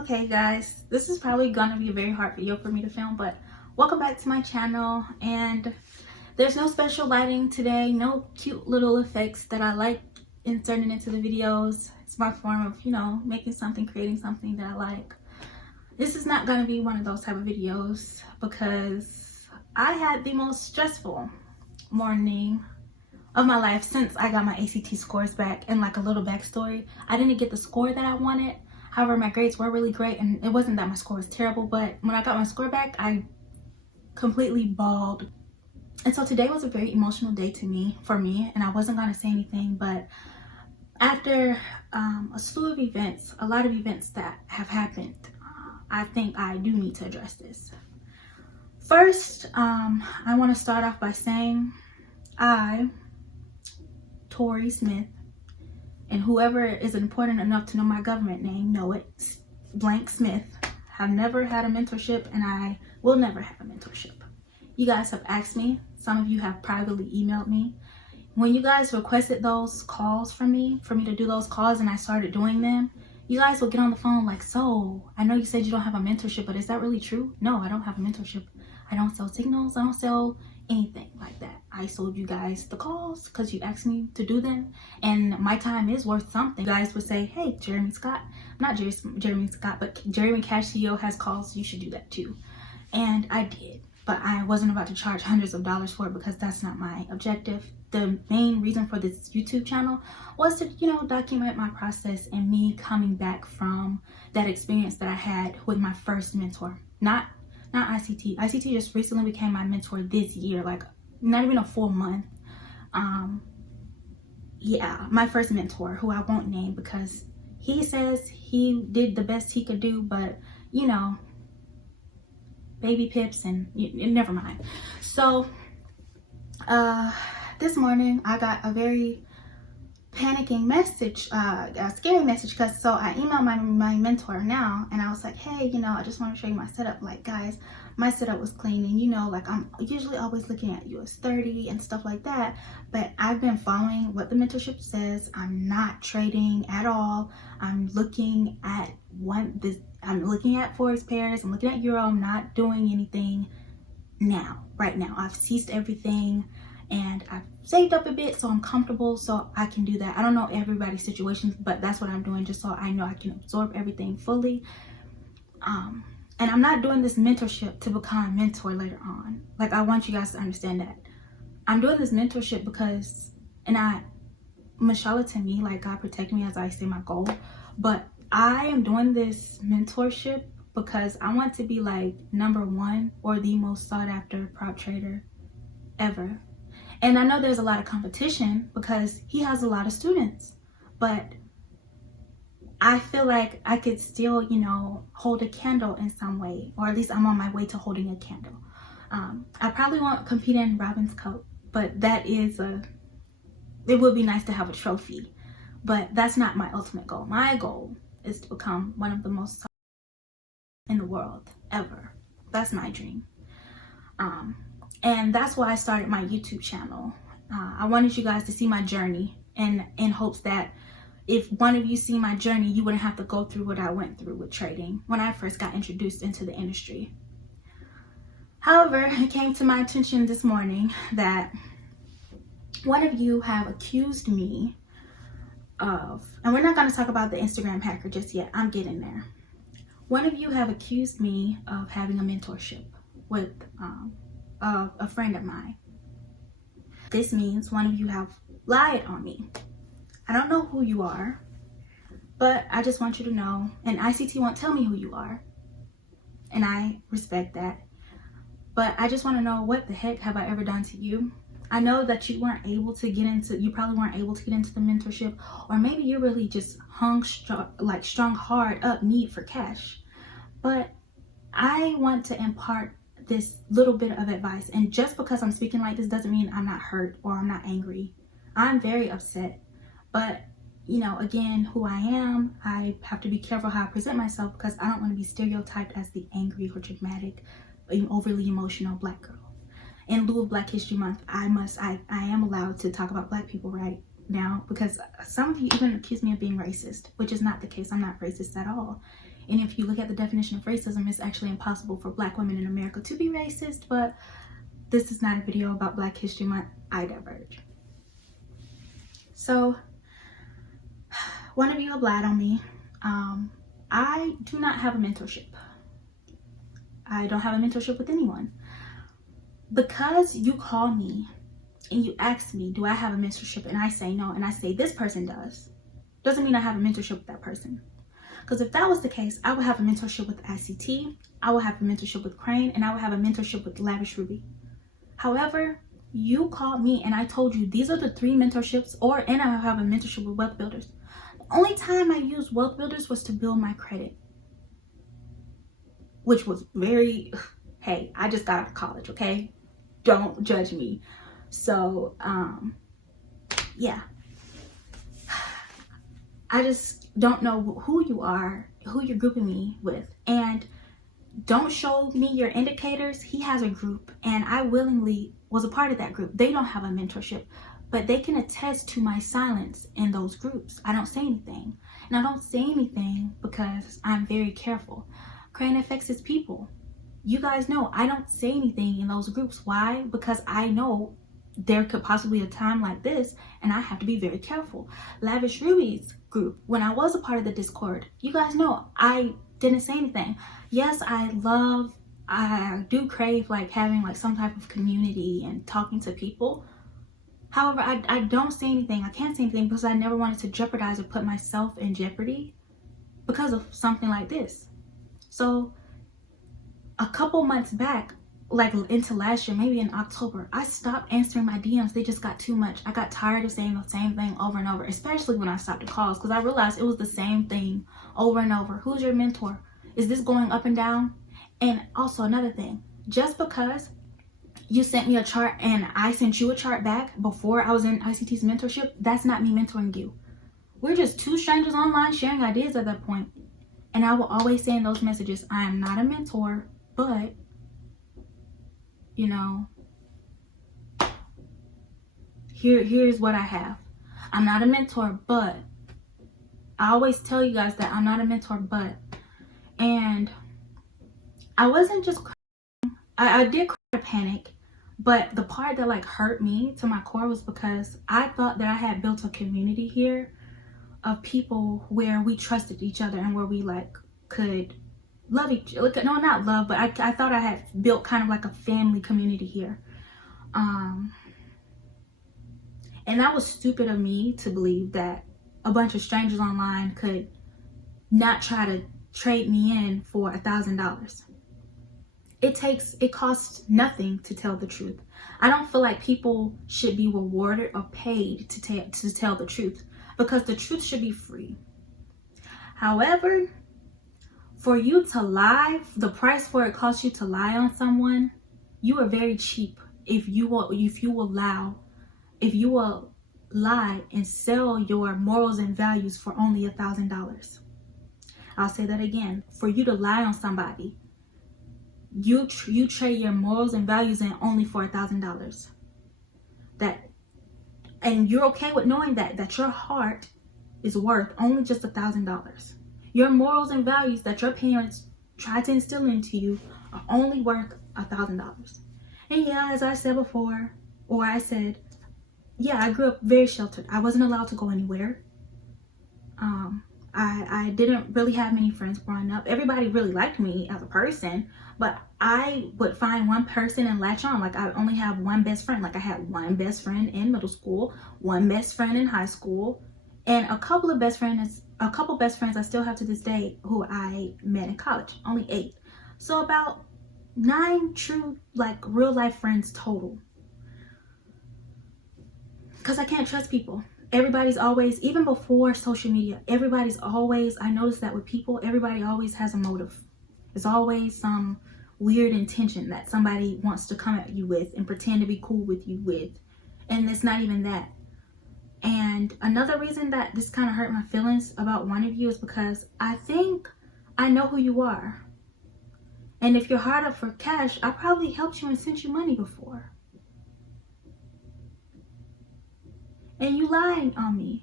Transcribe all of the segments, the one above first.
Okay guys, this is probably gonna be a very hard video for me to film, but welcome back to my channel. And there's no special lighting today, no cute little effects that I like inserting into the videos. It's my form of, making something, creating something that I like. This is not gonna be one of those type of videos because I had the most stressful morning of my life since I got my ACT scores back. And like a little backstory, I didn't get the score that I wanted. However, my grades were really great, and it wasn't that my score was terrible, but when I got my score back, I completely bawled. And so today was a very emotional day for me, and I wasn't gonna say anything, but after a slew of events, a lot of events that have happened, I think I do need to address this. First, I want to start off by saying I, Tori Smith, and whoever is important enough to know my government name know it, blank Smith, have never had a mentorship, and I will never have a mentorship. You guys have asked me, some of you have privately emailed me. When you guys requested those calls from me, for me to do those calls, and I started doing them, you guys will get on the phone like, so I know you said you don't have a mentorship, but is that really true? No, I don't have a mentorship. I don't sell signals. I don't sell anything like that. I sold you guys the calls because you asked me to do them, and my time is worth something. You guys would say, hey, Jeremy Scott, not Jeremy Scott, but Jeremy Cash CEO has calls, you should do that too. And I did, but I wasn't about to charge hundreds of dollars for it because that's not my objective. The main reason for this YouTube channel was to, document my process and me coming back from that experience that I had with my first mentor. Not ICT. ICT just recently became my mentor this year, like not even a full month. Yeah, my first mentor, who I won't name because he says he did the best he could do, but baby pips and never mind. So this morning I got a very panicking message, a scary message, because so I emailed my mentor now, and I was like, hey, I just want to show you my setup. Like, guys, my setup was clean, and like I'm usually always looking at US 30 and stuff like that, but I've been following what the mentorship says. I'm not trading at all. I'm looking at Forex pairs, I'm looking at Euro. I'm not doing anything right now. I've ceased everything, and I've saved up a bit so I'm comfortable, so I can do that. I don't know everybody's situations, but that's what I'm doing just so I know I can absorb everything fully. And I'm not doing this mentorship to become a mentor later on. Like, I want you guys to understand that. I'm doing this mentorship because, mashallah to me, like God protect me as I say my goal, but I am doing this mentorship because I want to be like #1 or the most sought after prop trader ever. And I know there's a lot of competition because he has a lot of students, but I feel like I could still, hold a candle in some way, or at least I'm on my way to holding a candle. I probably won't compete in Robin's coat, but it would be nice to have a trophy, but that's not my ultimate goal. My goal is to become one of the most sought in the world ever. That's my dream. And that's why I started my YouTube channel. I wanted you guys to see my journey, and in hopes that if one of you see my journey, you wouldn't have to go through what I went through with trading when I first got introduced into the industry. However, it came to my attention this morning that one of you have accused me of, and we're not going to talk about the Instagram hacker just yet, I'm getting there. One of you have accused me of having a mentorship with a friend of mine. This means one of you have lied on me. I don't know who you are, but I just want you to know, and ICT won't tell me who you are, and I respect that, but I just want to know, what the heck have I ever done to you? I know that you probably weren't able to get into the mentorship, or maybe you really just strung hard up need for cash, but I want to impart this little bit of advice. And just because I'm speaking like this doesn't mean I'm not hurt or I'm not angry. I'm very upset, but again, who I am, I have to be careful how I present myself because I don't want to be stereotyped as the angry or dramatic, overly emotional Black girl. In lieu of Black History Month, I am allowed to talk about Black people, right? now, because some of you even accuse me of being racist, which is not the case. I'm not racist at all. And if you look at the definition of racism, it's actually impossible for Black women in America to be racist, but this is not a video about Black History Month. I diverge. So, one of you have lied on me. I do not have a mentorship. I don't have a mentorship with anyone. Because you call me and you ask me, do I have a mentorship? And I say no, and I say this person does, doesn't mean I have a mentorship with that person. Because if that was the case, I would have a mentorship with ICT, I would have a mentorship with Crane, and I would have a mentorship with Lavish Ruby. However, you called me and I told you these are the 3 mentorships, and I have a mentorship with Wealth Builders. The only time I used Wealth Builders was to build my credit, which was very, hey, I just got out of college, okay? Don't judge me. So, yeah. I just don't know who you are, who you're grouping me with. And don't show me your indicators. He has a group, and I willingly was a part of that group. They don't have a mentorship, but they can attest to my silence in those groups. I don't say anything. And I don't say anything because I'm very careful. Crane affects its people. You guys know I don't say anything in those groups. Why? Because I know there could possibly a time like this, and I have to be very careful. Lavish Ruby's group, when I was a part of the Discord, you guys know I didn't say anything. Yes, I do crave like having like some type of community and talking to people. However, I don't say anything. I can't say anything because I never wanted to jeopardize or put myself in jeopardy because of something like this. So a couple months back, like into last year, maybe in October, I stopped answering my DMs. They just got too much. I got tired of saying the same thing over and over, especially when I stopped the calls, because I realized it was the same thing over and over. Who's your mentor? Is this going up and down? And also another thing, just because you sent me a chart and I sent you a chart back before I was in ICT's mentorship, that's not me mentoring you. We're just 2 strangers online sharing ideas at that point. And I will always say in those messages, I am not a mentor, but, you know, here's what I have. I'm not a mentor, but I always tell you guys that I'm not a mentor, but, and I wasn't just crying. I did cry to panic, but the part that like hurt me to my core was because I thought that I had built a community here of people where we trusted each other and where we like could love each other. No, not love, but I thought I had built kind of like a family community here. And that was stupid of me to believe that a bunch of strangers online could not try to trade me in for $1,000. It costs nothing to tell the truth. I don't feel like people should be rewarded or paid to tell the truth, because the truth should be free. However, for you to lie, the price for it costs you to lie on someone, you are very cheap if you will lie and sell your morals and values for only $1,000. I'll say that again. For you to lie on somebody, you trade your morals and values in only for $1,000. And you're okay with knowing that your heart is worth only just $1,000. Your morals and values that your parents tried to instill into you are only worth $1,000. And yeah, as I said before, yeah, I grew up very sheltered. I wasn't allowed to go anywhere. I didn't really have many friends growing up. Everybody really liked me as a person, but I would find one person and latch on. Like, I only have one best friend. Like, I had one best friend in middle school, one best friend in high school, and a couple best friends I still have to this day who I met in college. Only 8. So about 9 true, like, real life friends total. Because I can't trust people. Everybody's always, even before social media, I noticed that with people, everybody always has a motive. There's always some weird intention that somebody wants to come at you with and pretend to be cool with you with. And it's not even that. And another reason that this kind of hurt my feelings about one of you is because I think I know who you are. And if you're hard up for cash, I probably helped you and sent you money before. and you lying on me.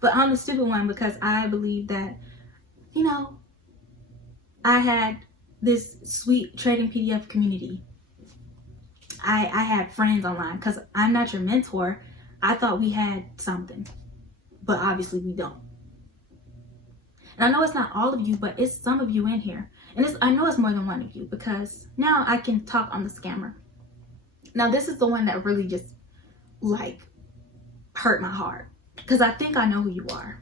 But I'm the stupid one because I believe that, you know, I had this sweet trading PDF community. I had friends online because I'm not your mentor. I thought we had something, but obviously we don't. And I know it's not all of you, but it's some of you in here. And I know it's more than one of you because now I can talk on the scammer. Now this is the one that really just like hurt my heart because I think I know who you are.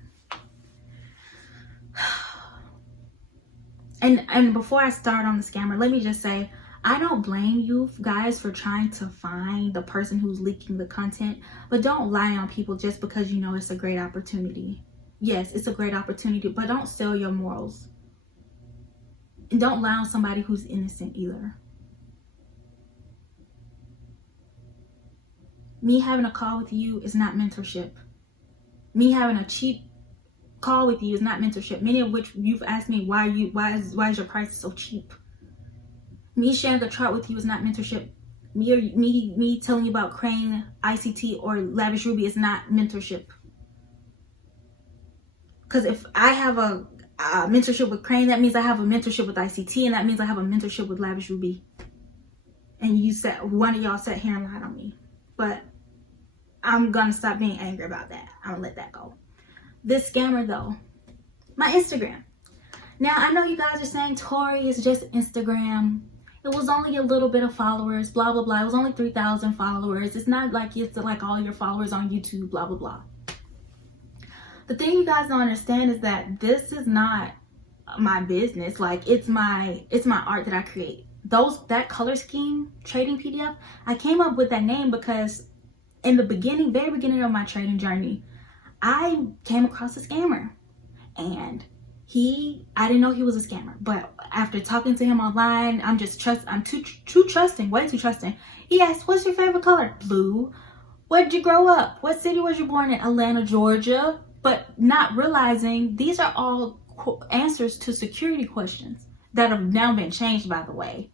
And before I start on the scammer, let me just say, I don't blame you guys for trying to find the person who's leaking the content, but don't lie on people just because you know it's a great opportunity. Yes, it's a great opportunity, but don't sell your morals. And don't lie on somebody who's innocent either. Me having a call with you is not mentorship. Me having a cheap call with you is not mentorship. Many of which you've asked me why is your price so cheap. Me sharing a chart with you is not mentorship. Me telling you about Crane, ICT, or Lavish Ruby is not mentorship. Because if I have a mentorship with Crane, that means I have a mentorship with ICT, and that means I have a mentorship with Lavish Ruby. And one of y'all sat here and lied on me. But I'm gonna stop being angry about that. I'm gonna let that go. This scammer though, my Instagram. Now I know you guys are saying Tori is just Instagram. It was only a little bit of followers, blah blah blah. It was only 3,000 followers. It's not like it's like all your followers on YouTube, blah blah blah. The thing you guys don't understand is that this is not my business. Like it's my art that I create. That color scheme, trading PDF, I came up with that name because in the very beginning of my trading journey, I came across a scammer, and I didn't know he was a scammer, but after talking to him online, I'm too trusting, way too trusting. He asked, what's your favorite color? Blue. Where'd you grow up? What city was you born in? Atlanta, Georgia. But not realizing these are all answers to security questions that have now been changed, by the way.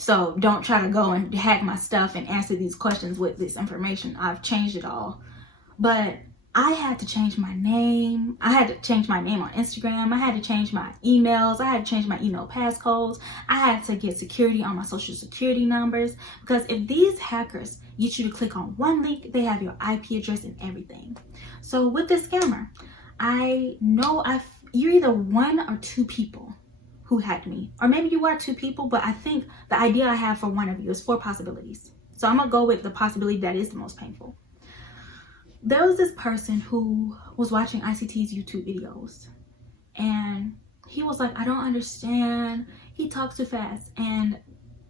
So don't try to go and hack my stuff and answer these questions with this information. I've changed it all. But I had to change my name. I had to change my name on Instagram. I had to change my emails. I had to change my email passcodes. I had to get security on my social security numbers. Because if these hackers get you to click on one link, they have your IP address and everything. So with this scammer, I know you're either one or two people who hacked me, or maybe you are two people, but I think the idea I have for one of you is 4 possibilities. So I'm gonna go with the possibility that is the most painful. There was this person who was watching ICT's YouTube videos, and he was like, I don't understand, he talks too fast. And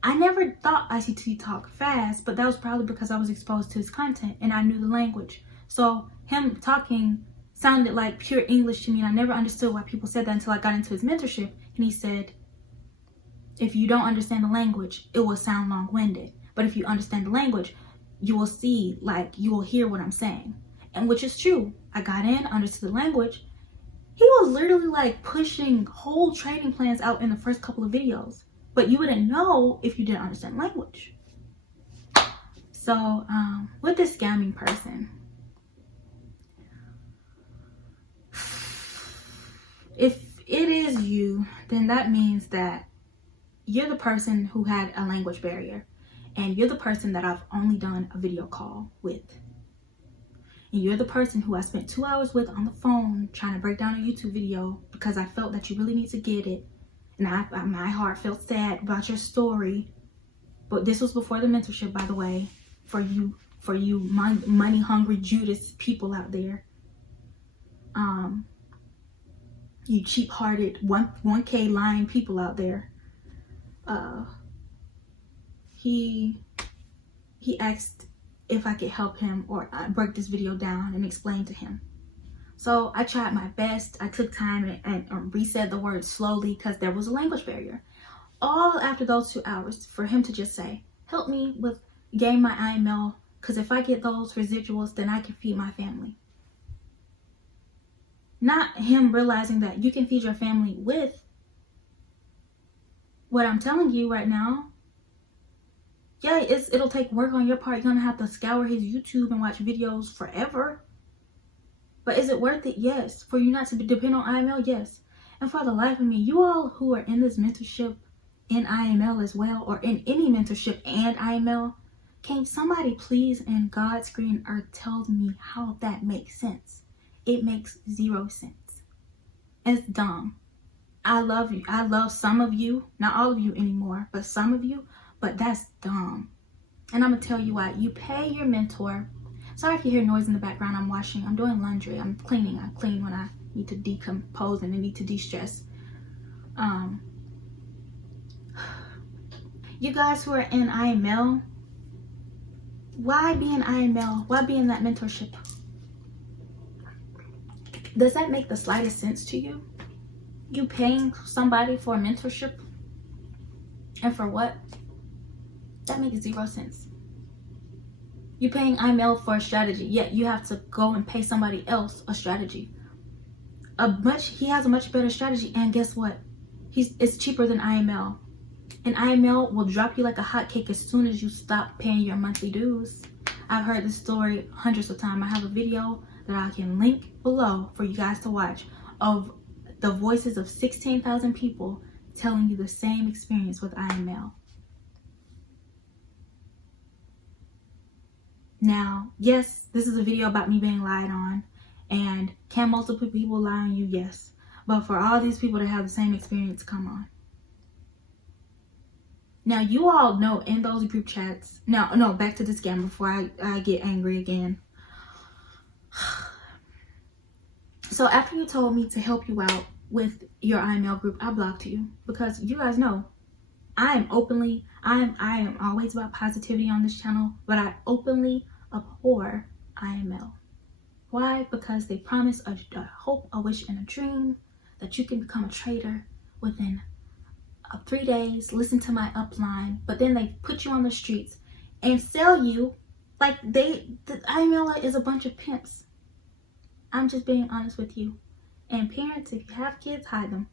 I never thought ICT talked fast, but that was probably because I was exposed to his content and I knew the language. So him talking sounded like pure English to me, and I never understood why people said that until I got into his mentorship. And he said, if you don't understand the language, it will sound long-winded. But if you understand the language, you will hear what I'm saying. And which is true. I got in, understood the language. He was literally like pushing whole trading plans out in the first couple of videos. But you wouldn't know if you didn't understand language. So with this scamming person, if it is you, then that means that you're the person who had a language barrier, and you're the person that I've only done a video call with. And you're the person who I spent 2 hours with on the phone trying to break down a YouTube video because I felt that you really need to get it. And my heart felt sad about your story. But this was before the mentorship, by the way, for you money hungry Judas people out there. You cheap-hearted 1K lying people out there. He asked if I could help him or break this video down and explain to him. So I tried my best. I took time and resaid the words slowly because there was a language barrier. All after those 2 hours for him to just say, help me with getting my IML, because if I get those residuals, then I can feed my family. Not him realizing that you can feed your family with what I'm telling you right now, yeah, it'll take work on your part. You're gonna have to scour his YouTube and watch videos forever. But is it worth it? Yes. For you not to depend on IML? Yes. And for the life of me, you all who are in this mentorship in IML as well, or in any mentorship and IML, can somebody please in God's green earth tell me how that makes sense? It makes 0 sense. It's dumb. I love you. I love some of you, not all of you anymore, but some of you, but that's dumb. And I'm gonna tell you why. You pay your mentor. Sorry if you hear noise in the background. I'm washing, I'm doing laundry, I'm cleaning. I clean when I need to decompose and I need to de-stress. You guys who are in IML, why be in IML? Why be in that mentorship? Does that make the slightest sense to you? You paying somebody for a mentorship? And for what? That makes 0 sense. You paying IML for a strategy, yet you have to go and pay somebody else a strategy. He has a much better strategy, and guess what? It's cheaper than IML. And IML will drop you like a hotcake as soon as you stop paying your monthly dues. I've heard this story hundreds of times. I have a video that I can link below for you guys to watch of the voices of 16,000 people telling you the same experience with IML. Now, yes, this is a video about me being lied on. And can multiple people lie on you? Yes. But for all these people to have the same experience, come on. Now, you all know in those group chats. No, back to the scam before I get angry again. So after you told me to help you out with your IML group, I blocked you because you guys know I am always about positivity on this channel, but I openly abhor IML. Why? Because they promise a hope, a wish, and a dream that you can become a trader within 3 days. Listen to my upline, but then they put you on the streets and sell you like the IML is a bunch of pimps. I'm just being honest with you. And parents, if you have kids, hide them.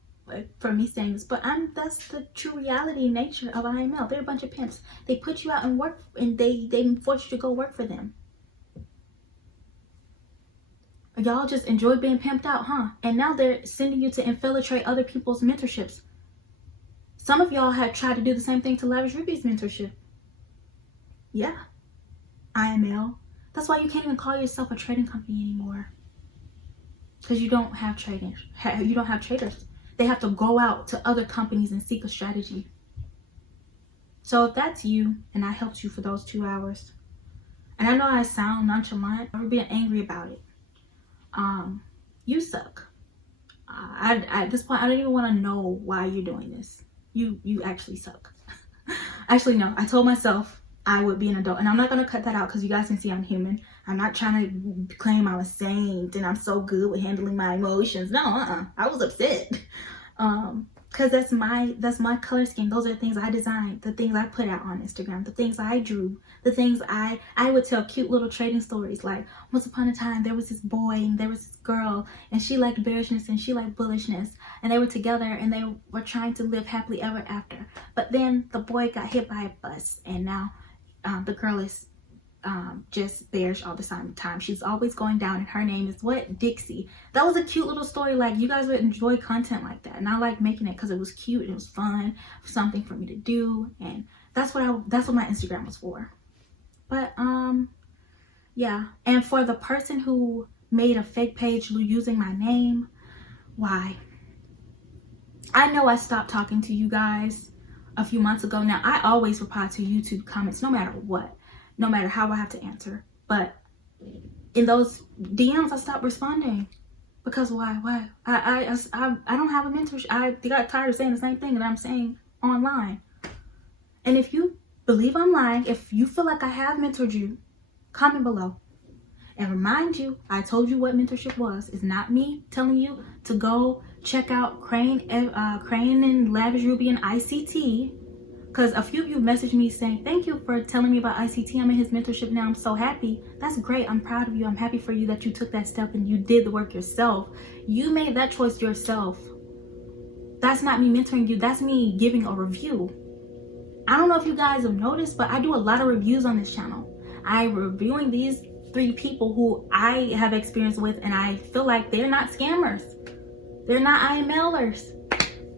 For me saying this, but that's the true reality nature of IML. They're a bunch of pimps. They put you out and work, and they force you to go work for them. Y'all just enjoy being pimped out, huh? And now they're sending you to infiltrate other people's mentorships. Some of y'all have tried to do the same thing to Lavish Ruby's mentorship. Yeah, IML. That's why you can't even call yourself a trading company anymore. Because you don't have traders. You don't have traders. They have to go out to other companies and seek a strategy. So if that's you, and I helped you for those 2 hours, and I know I sound nonchalant, I'm being angry about it. You suck. At this point, I don't even want to know why you're doing this. You actually suck. Actually, no. I told myself I would be an adult, and I'm not gonna cut that out because you guys can see I'm human. I'm not trying to claim I'm a saint and I'm so good with handling my emotions. No, I was upset. Because that's my color scheme. Those are the things I designed, the things I put out on Instagram, the things I drew, the things I would tell cute little trading stories. Like, once upon a time there was this boy and there was this girl, and she liked bearishness and she liked bullishness, and they were together and they were trying to live happily ever after. But then the boy got hit by a bus, and now the girl is just bearish all the time. She's always going down, and her name is what? Dixie. That was a cute little story. Like, you guys would enjoy content like that, and I like making it because it was cute, it was fun, something for me to do, and that's what my Instagram was for. But yeah. And for the person who made a fake page using my name, why? I know I stopped talking to you guys a few months ago. Now, I always reply to YouTube comments no matter what, no matter how I have to answer. But in those DMs, I stopped responding. Because why? I don't have a mentorship. I got tired of saying the same thing that I'm saying online. And if you believe I'm lying, if you feel like I have mentored you, comment below. And remind you, I told you what mentorship was. It's not me telling you to go check out Crane and Lavish Ruby and ICT. Because a few of you messaged me saying, thank you for telling me about ICT. I'm in his mentorship now. I'm so happy. That's great. I'm proud of you. I'm happy for you that you took that step and you did the work yourself. You made that choice yourself. that's not me mentoring you. That's me giving a review. I don't know if you guys have noticed, but I do a lot of reviews on this channel. I'm reviewing these 3 people who I have experience with, and I feel like they're not scammers. They're not IMLers.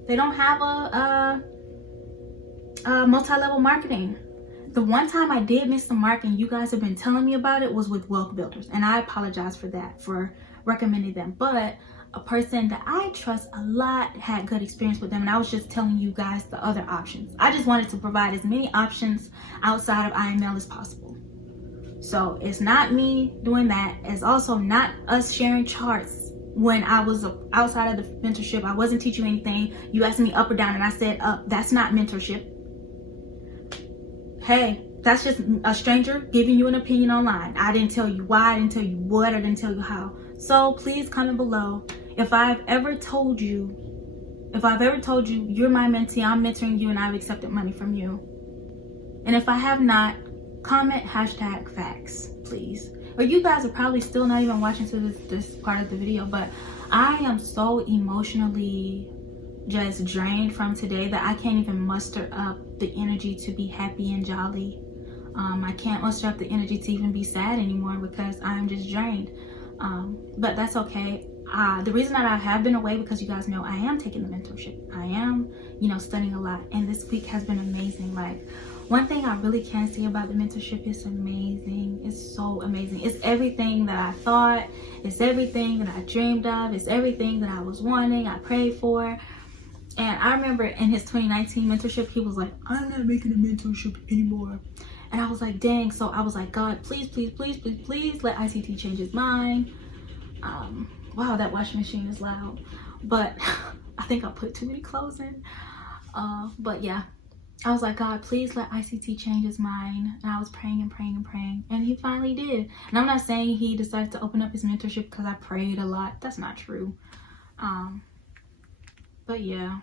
They don't have a multi-level marketing. The one time I did miss the mark and you guys have been telling me about it was with wealth builders, and I apologize for that, for recommending them. But a person that I trust a lot had good experience with them, and I was just telling you guys the other options. I just wanted to provide as many options outside of IML as possible. So it's not me doing that. It's also not us sharing charts. When I was outside of the mentorship, I wasn't teaching you anything. You asked me up or down and I said up. That's not mentorship. Hey, that's just a stranger giving you an opinion online. I didn't tell you why, I didn't tell you what, I didn't tell you how. So please comment below if I've ever told you you're my mentee, I'm mentoring you, and I've accepted money from you. And if I have not, comment #facts, please. Or you guys are probably still not even watching to this part of the video, but I am so emotionally just drained from today that I can't even muster up the energy to be happy and jolly. I can't muster up the energy to even be sad anymore because I'm just drained. But that's okay. The reason that I have been away, because you guys know I am taking the mentorship. I am, studying a lot, and this week has been amazing. Like, one thing I really can say about the mentorship is amazing. It's so amazing. It's everything that I thought. It's everything that I dreamed of. It's everything that I was wanting, I prayed for. And I remember in his 2019 mentorship, he was like, I'm not making a mentorship anymore. And I was like, dang. So I was like, God, please, please, please, please, please let ICT change his mind. Wow, that washing machine is loud. But I think I put too many clothes in. But yeah, I was like, God, please let ICT change his mind. And I was praying and praying and praying. And he finally did. And I'm not saying he decided to open up his mentorship because I prayed a lot. That's not true. But yeah,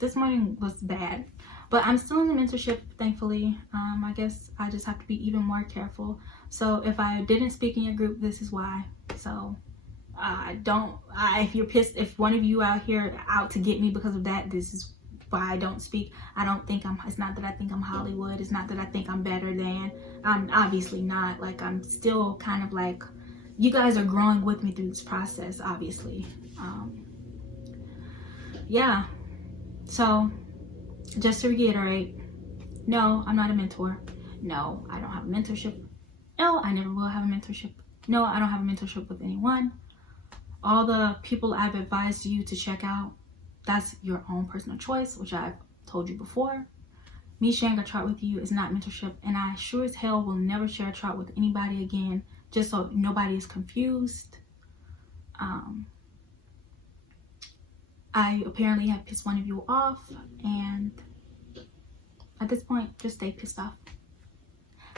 this morning was bad. But I'm still in the mentorship, thankfully. I guess I just have to be even more careful. So if I didn't speak in your group, this is why. So if you're pissed, if one of you out here out to get me because of that, this is why I don't speak. It's not that I think I'm Hollywood. It's not that I think I'm better than. I'm obviously not. Like, I'm still kind of like, you guys are growing with me through this process, obviously. Yeah. So just to reiterate, no, I'm not a mentor. No, I don't have a mentorship. No, I never will have a mentorship. No, I don't have a mentorship with anyone. All the people I've advised you to check out, that's your own personal choice, which I've told you before. Me sharing a chart with you is not mentorship, and I sure as hell will never share a chart with anybody again, just so nobody is confused. I apparently have pissed one of you off, and at this point, just stay pissed off.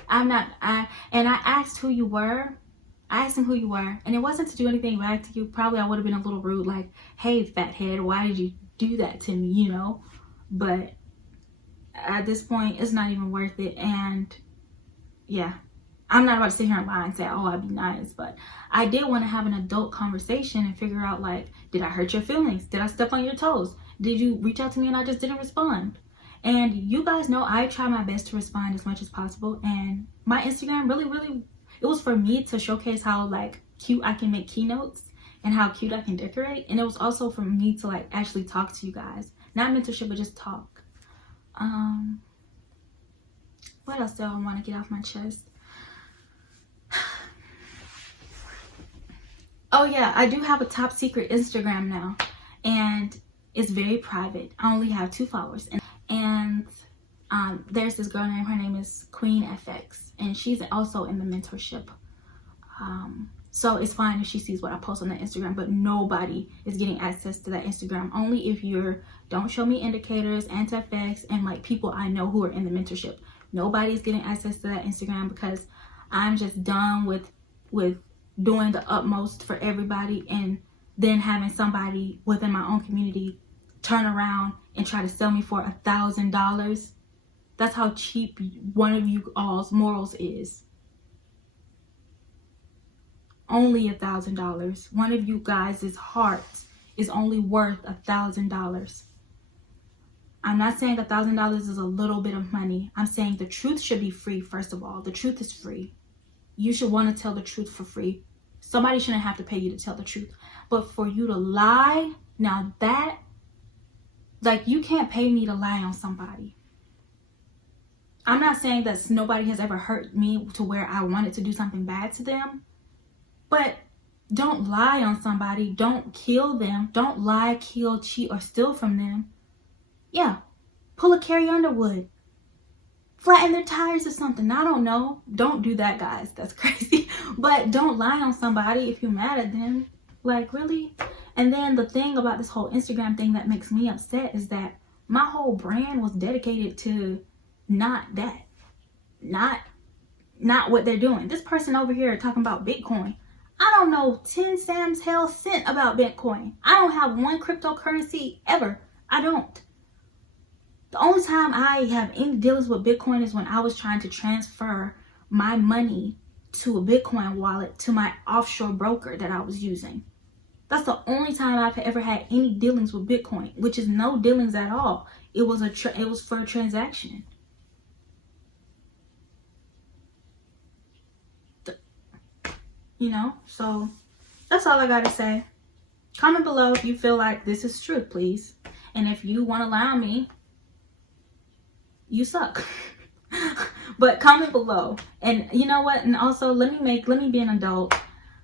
I asked who you were. I asked him who you were, and it wasn't to do anything back to you. Probably I would have been a little rude, like, hey, fathead, why did you do that to me, But at this point, it's not even worth it. And yeah, I'm not about to sit here and lie and say, oh, I'd be nice. But I did want to have an adult conversation and figure out, like, did I hurt your feelings? Did I step on your toes? Did you reach out to me and I just didn't respond? And you guys know I try my best to respond as much as possible. And my Instagram really, it was for me to showcase how, like, cute I can make keynotes and how cute I can decorate. And it was also for me to, like, actually talk to you guys. Not mentorship, but just talk. What else do I want to get off my chest? Oh yeah, I do have a top secret Instagram now, and it's very private. I only have 2 followers, and there's this girl named, her name is Queen FX, and she's also in the mentorship. So it's fine if she sees what I post on the Instagram, but nobody is getting access to that Instagram. Only if you're don't show me indicators, anti-FX, and like people I know who are in the mentorship. Nobody's getting access to that Instagram because I'm just done with doing the utmost for everybody and then having somebody within my own community turn around and try to sell me for $1,000. That's how cheap one of you all's morals is. Only $1,000. One of you guys' heart is only worth $1,000. I'm not saying $1,000 is a little bit of money. I'm saying the truth should be free. First of all, the truth is free. You should want to tell the truth for free. Somebody shouldn't have to pay you to tell the truth. But for you to lie, now that, like, you can't pay me to lie on somebody. I'm not saying that nobody has ever hurt me to where I wanted to do something bad to them. But don't lie on somebody. Don't kill them. Don't lie, kill, cheat, or steal from them. Yeah. Pull a Carrie Underwood. Flatten their tires or something. I don't know. Don't do that, guys. That's crazy. But don't lie on somebody if you're mad at them. Like, really? And then the thing about this whole Instagram thing that makes me upset is that my whole brand was dedicated to not that. Not what they're doing. This person over here talking about Bitcoin. I don't know 10 Sam's hell cent about Bitcoin. I don't have one cryptocurrency ever. I don't. The only time I have any dealings with Bitcoin is when I was trying to transfer my money to a Bitcoin wallet to my offshore broker that I was using. That's the only time I've ever had any dealings with Bitcoin, which is no dealings at all. It was for a transaction. You know, so that's all I gotta say. Comment below if you feel like this is true, please. And if you want to lie on me, you suck. But comment below. And you know what? And also let me be an adult.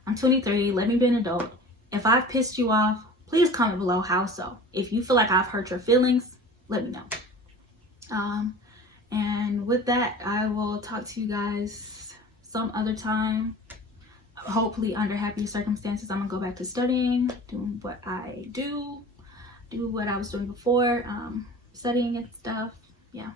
I'm 23. Let me be an adult. If I've pissed you off, please comment below how so. If you feel like I've hurt your feelings, let me know. And with that, I will talk to you guys some other time. Hopefully under happier circumstances. I'm gonna go back to studying, doing what I do what I was doing before, studying and stuff. Yeah.